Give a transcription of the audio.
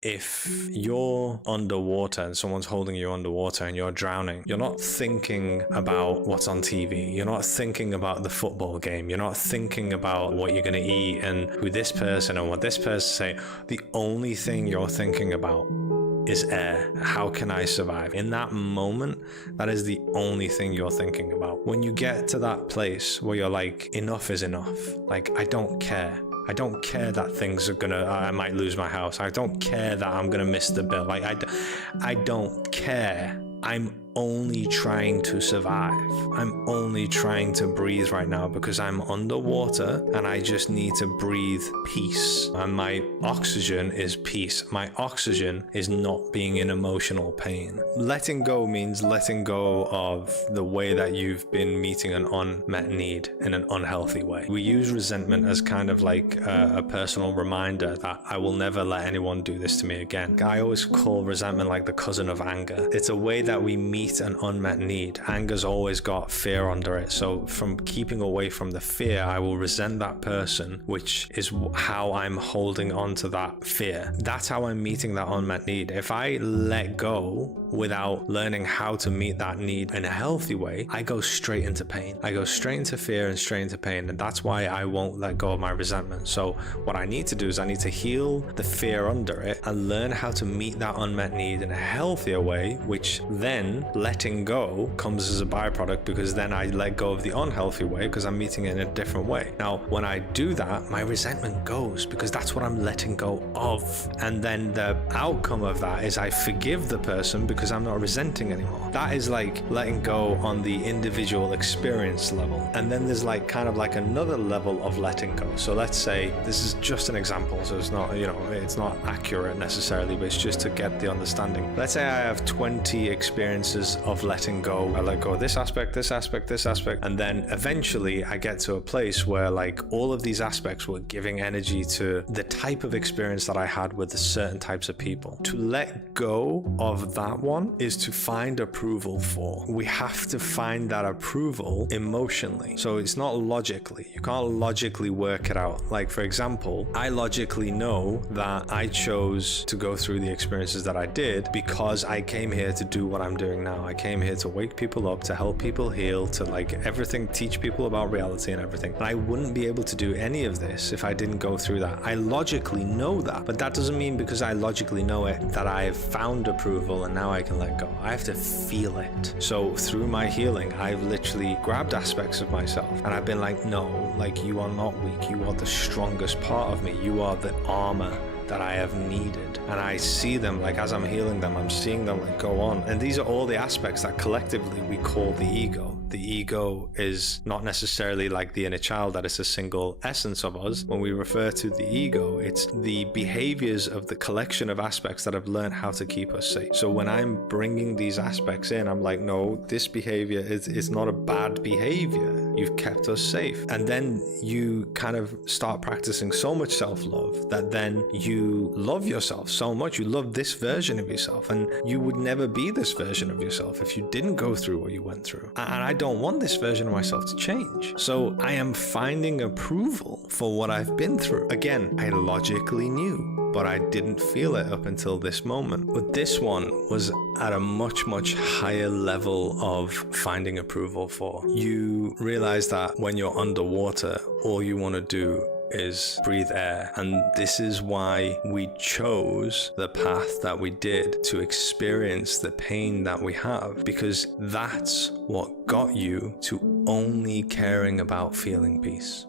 If you're underwater and someone's holding you underwater and you're drowning, you're not thinking about what's on TV. You're not thinking about the football game. You're not thinking about what you're going to eat and who this person and what this person say. The only thing you're thinking about is air. How can I survive? In that moment, that is the only thing you're thinking about. When you get to that place where you're like, enough is enough. Like, I don't care. I don't care that things are I might lose my house. I don't care that I'm gonna miss the bill. Like, I don't care. I'm only trying to survive. I'm only trying to breathe right now because I'm underwater and I just need to breathe peace. And my oxygen is peace. My oxygen is not being in emotional pain. Letting go means letting go of the way that you've been meeting an unmet need in an unhealthy way. We use resentment as kind of like a personal reminder that I will never let anyone do this to me again. I always call resentment like the cousin of anger. It's a way that we meet an unmet need. Anger's always got fear under it. So from keeping away from the fear, I will resent that person, which is how I'm holding on to that fear. That's how I'm meeting that unmet need. If I let go without learning how to meet that need in a healthy way, I go straight into pain. I go straight into fear and straight into pain. And that's why I won't let go of my resentment. So what I need to do is I need to heal the fear under it and learn how to meet that unmet need in a healthier way, which then letting go comes as a byproduct, because then I let go of the unhealthy way because I'm meeting it in a different way. Now, when I do that, my resentment goes because that's what I'm letting go of. And then the outcome of that is I forgive the person because I'm not resenting anymore. That is like letting go on the individual experience level. And then there's like kind of like another level of letting go. So let's say this is just an example. So it's not, it's not accurate necessarily, but it's just to get the understanding. Let's say I have 20 experiences of letting go. I let go of this aspect, this aspect, this aspect, and then eventually I get to a place where like all of these aspects were giving energy to the type of experience that I had with the certain types of people. To let go of that one is to find approval for. We have to find that approval emotionally. So it's not logically. You can't logically work it out. Like, for example, I logically know that I chose to go through the experiences that I did because I came here to do what I'm doing now. I came here to wake people up, to help people heal, to like everything, teach people about reality and everything. And I wouldn't be able to do any of this if I didn't go through that. I logically know that, but that doesn't mean because I logically know it that I've found approval and now I can let go. I have to feel it. So through my healing, I've literally grabbed aspects of myself and I've been like, no, like you are not weak. You are the strongest part of me. You are the armor that I have needed. And I see them, like as I'm healing them, I'm seeing them like go on. And these are all the aspects that collectively we call the ego. The ego is not necessarily like the inner child, that is a single essence of us. When we refer to the ego, it's the behaviors of the collection of aspects that have learned how to keep us safe. So when I'm bringing these aspects in, I'm like, no, this behavior is not a bad behavior. You've kept us safe. And then you kind of start practicing so much self-love that then you love yourself so much. You love this version of yourself, and you would never be this version of yourself if you didn't go through what you went through. And I don't want this version of myself to change. So I am finding approval for what I've been through. Again, I logically knew, but I didn't feel it up until this moment. But this one was at a much, much higher level of finding approval for. You realize that when you're underwater, all you want to do is breathe air. And this is why we chose the path that we did, to experience the pain that we have, because that's what got you to only caring about feeling peace.